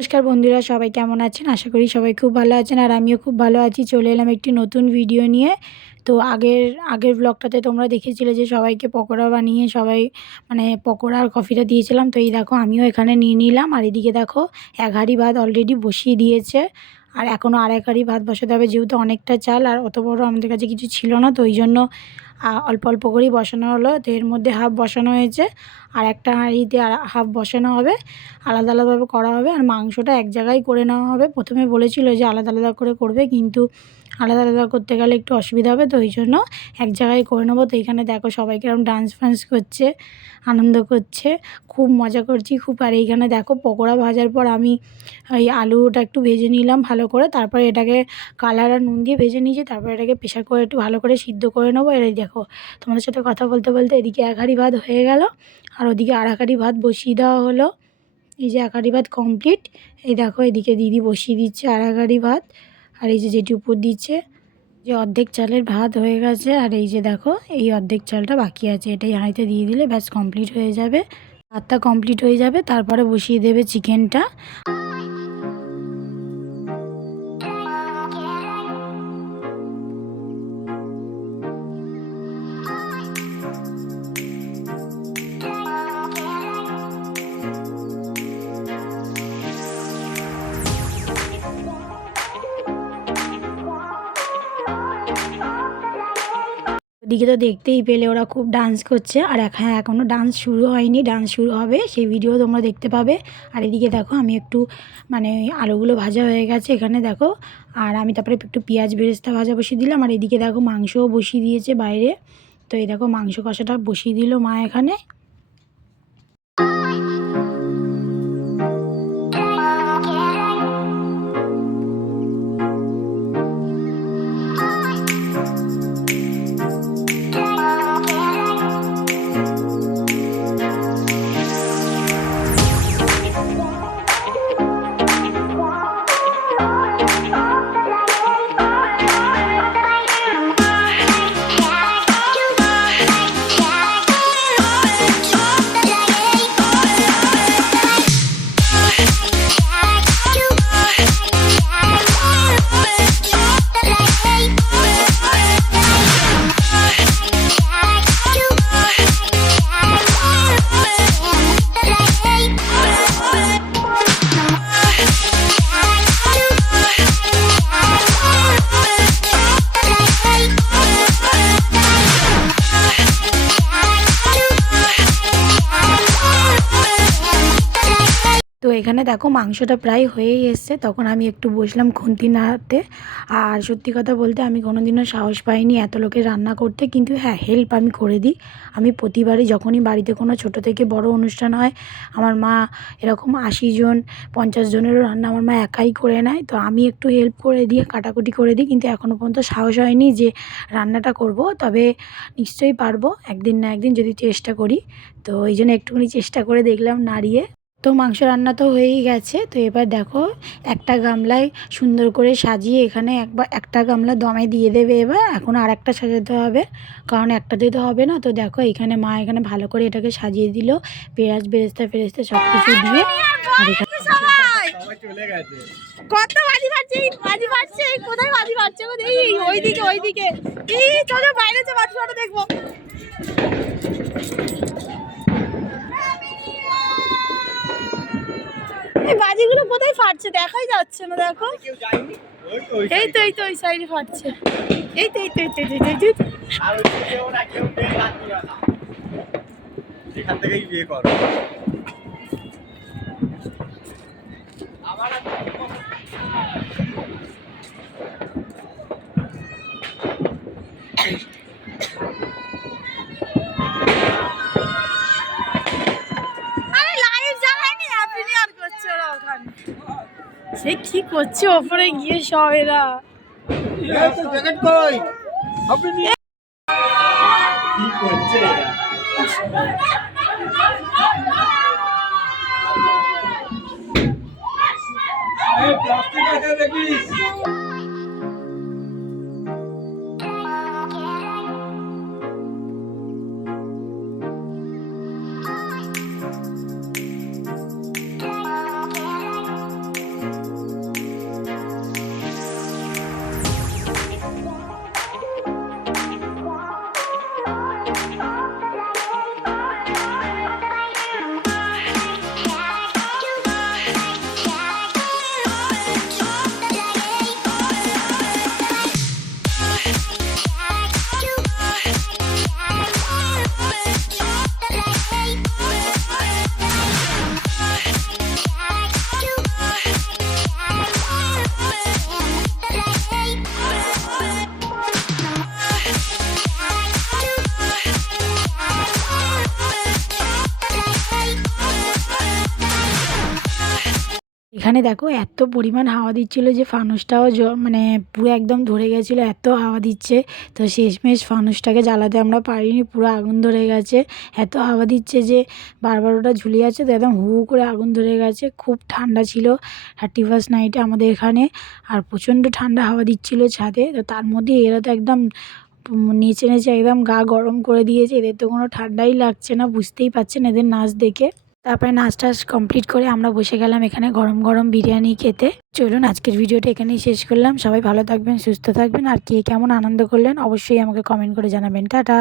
নমস্কার বন্ধুরা, সবাই কেমন আছেন? আশা করি সবাই খুব ভালো আছেন আর আমিও খুব ভালো আছি। চলে এলাম একটি নতুন ভিডিও নিয়ে। তো আগের ব্লগটাতে তোমরা দেখেছিলে যে সবাইকে পকোড়া বানিয়ে সবাই মানে পকোড়া আর কফিটা দিয়েছিলাম। তো এই দেখো আমিও এখানে নিয়ে নিলাম। আর এদিকে দেখো এক হাঁড়ি ভাত অলরেডি বসিয়ে দিয়েছে আর এখনও আর এক হাঁড়ি ভাত বসাতে হবে, যেহেতু অনেকটা চাল আর অত বড় আমাদের কাছে কিছু ছিল না, তো ওই জন্য অল্প অল্প করেই বসানো হলো। তো এর মধ্যে হাফ বসানো হয়েছে আর একটা হাঁড়িতে আর হাফ বসানো হবে, আলাদা আলাদাভাবে করা হবে। আর মাংসটা এক জায়গায় করে নেওয়া হবে। প্রথমে বলেছিল যে আলাদা আলাদা করে করবে, কিন্তু আলাদা আলাদা করতে গেলে একটু অসুবিধা হবে, তো ওই জন্য এক জায়গায় করে নেবো। তো এখানে দেখো সবাই কিরকম ডান্স ফান্স করছে, আনন্দ করছে, খুব মজা করছি খুব। আর এইখানে দেখো পকোড়া ভাজার পর আমি ওই আলুটা একটু ভেজে নিলাম ভালো করে, তারপরে এটাকে কালার আর নুন দিয়ে ভেজে নিয়েছি, তারপরে এটাকে প্রেশার করে একটু ভালো করে সিদ্ধ করে নেবো। এটাই দেখো তোমাদের সাথে কথা বলতে বলতে এদিকে এক হাঁড়ি ভাত হয়ে গেল আর ওদিকে আর এক হাঁড়ি ভাত বসিয়ে দেওয়া হলো। এই যে এক হাঁড়ি ভাত কমপ্লিট। এই দেখো এদিকে দিদি বসিয়ে দিচ্ছে আর এক হাঁড়ি ভাত, আর এই যে যেটি উপর দিচ্ছে যে অর্ধেক চালের ভাত হয়ে গেছে। আর এই যে দেখো এই অর্ধেক চালটা বাকি আছে, এটাই হাঁড়িতে দিয়ে দিলে ব্যাস কমপ্লিট হয়ে যাবে, ভাতটা কমপ্লিট হয়ে যাবে। তারপরে বসিয়ে দেবে চিকেনটা। ওদিকে তো দেখতেই পেলে ওরা খুব ডান্স করছে। আর হ্যাঁ, এখনও ডান্স শুরু হয়নি, ডান্স শুরু হবে, সেই ভিডিও তোমরা দেখতে পাবে। আর এদিকে দেখো আমি একটু মানে আলুগুলো ভাজা হয়ে গেছে এখানে দেখো, আর আমি তারপরে একটু পেঁয়াজ বেরেস্তা ভাজা বসিয়ে দিলাম। আর এদিকে দেখো মাংসও বসিয়ে দিয়েছে বাইরে। তো এই দেখো মাংস কষাটা বসিয়ে দিল মা এখানে। তো এখানে দেখো মাংসটা প্রায় হয়েই এসছে, তখন আমি একটু বসলাম খুন্তি নাড়তে। আর সত্যি কথা বলতে আমি কোনোদিনও সাহস পাইনি এত লোকের রান্না করতে, কিন্তু হ্যাঁ হেল্প আমি করে দিই। আমি প্রতিবারই যখনই বাড়িতে কোনো ছোট থেকে বড় অনুষ্ঠান হয়, আমার মা এরকম 80 জন 50 জনেরও রান্না আমার মা একাই করে নেয়, তো আমি একটু হেল্প করে দিয়ে কাটাকুটি করে দিই। কিন্তু এখনও পর্যন্ত সাহস হয়নি যে রান্নাটা করব, তবে নিশ্চয়ই পারবো একদিন না একদিন যদি চেষ্টা করি। তো এই জন্য একটুখানি চেষ্টা করে দেখলাম নাড়িয়ে। তো মাংস রান্না তো হয়েই গেছে। তো এবার দেখো একটা গামলায় সুন্দর করে সাজিয়ে এখানে একটা গামলা দমে দিয়ে দেবে। এবার এখন আর একটা সাজাতে হবে, কারণ একটাতে তো হবে না। তো দেখো এখানে মা এখানে ভালো করে এটাকে সাজিয়ে দিল, পেঁয়াজ বেরেস্তা ফেরেস্তা সব কিছু দিয়ে। আর এখানে কত বাজি ফাটছে, বাজি ফাটছে, কোথায় বাজি ফাটছে? এই ওইদিকে ওইদিকে, এই চলো বাইরে যে বাজি ফাটা দেখবো। এই বাজিগুলো কোথায় ফাটছে দেখাই যাচ্ছে না, দেখো এই তো ওই সাইডে ফাটছে। এই তো এখান থেকেই বিয়ে করো। সে কি করছে ওপরে গিয়ে সব এরা? জ্যাকেট কই? কি করছে এরা? এই প্লাস্টিক আছে দেখিস। এখানে দেখো এত পরিমাণ হাওয়া দিচ্ছিল যে ফানুসটাও মানে পুরো একদম ধরে গেছিলো, এত হাওয়া দিচ্ছে। তো শেষমেশ ফানুসটাকে জ্বালাতে আমরা পারিনি, পুরো আগুন ধরে গেছে। এত হাওয়া দিচ্ছে যে বারবার ওটা ঝুলে যাচ্ছে, তো একদম হু হু করে আগুন ধরে গেছে। খুব ঠান্ডা ছিল 31st নাইটে আমাদের এখানে, আর প্রচণ্ড ঠান্ডা হাওয়া দিচ্ছিল ছাদে। তো তার মধ্যে এরা তো একদম নেচে নেচে একদম গা গরম করে দিয়েছে। এদের তো কোনো ঠান্ডাই লাগছে না, বুঝতেই পারছেন এদের নাচ দেখে। তারপরে নাচ টাচ কমপ্লিট করে আমরা বসে গেলাম এখানে গরম গরম বিরিয়ানি খেতে। চলুন আজকের ভিডিওটা এখানেই শেষ করলাম। সবাই ভালো থাকবেন, সুস্থ থাকবেন, আর কে কেমন আনন্দ করলেন অবশ্যই আমাকে কমেন্ট করে জানাবেন। টাটা।